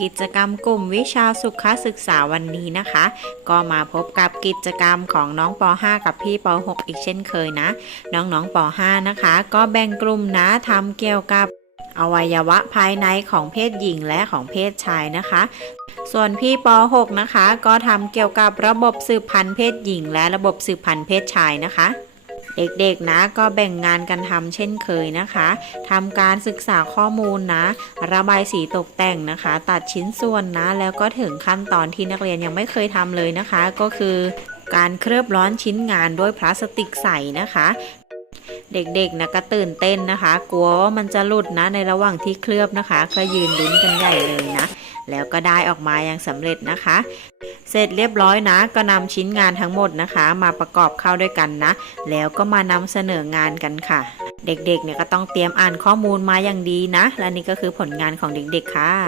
กิจกรรมกลุ่มวิชาสุขศึกษาวันนี้นะคะ ก็มาพบกับกิจกรรมของน้องป .5 กับพี่ป .6 อีกเช่นเคยนะ น้องๆป .5 นะคะ ก็แบ่งกลุ่มนะทำเกี่ยวกับอวัยวะภายในของเพศหญิงและของเพศชายนะคะ ส่วนพี่ป .6 นะคะ ก็ทำเกี่ยวกับระบบสืบพันธุ์เพศหญิง และระบบสืบพันธุ์เพศชายนะคะ เด็กๆนะก็แบ่งงานกันทำเช่นเคยนะคะทำการศึกษาข้อมูลนะ ระบายสีตกแต่งนะคะ ตัดชิ้นส่วนนะ แล้วก็ถึงขั้นตอนที่นักเรียนยังไม่เคยทำเลยนะคะ ก็คือการเคลือบร้อนชิ้นงานด้วยพลาสติกใสนะคะ เด็กๆนะก็ตื่นเต้นนะคะ กลัวว่ามันจะหลุดนะในระหว่างที่เคลือบนะคะ ก็ยืนลุ้นกันใหญ่เลยนะ แล้วก็ได้ออกมาอย่างสำเร็จนะคะ เสร็จเรียบร้อยนะ ก็นำชิ้นงานทั้งหมดนะคะ มาประกอบเข้าด้วยกันนะ แล้วก็มานำเสนองานกันค่ะ เด็กๆเนี่ยก็ต้องเตรียมอ่านข้อมูลมาอย่างดีนะ และนี่ก็คือผลงานของเด็กๆค่ะ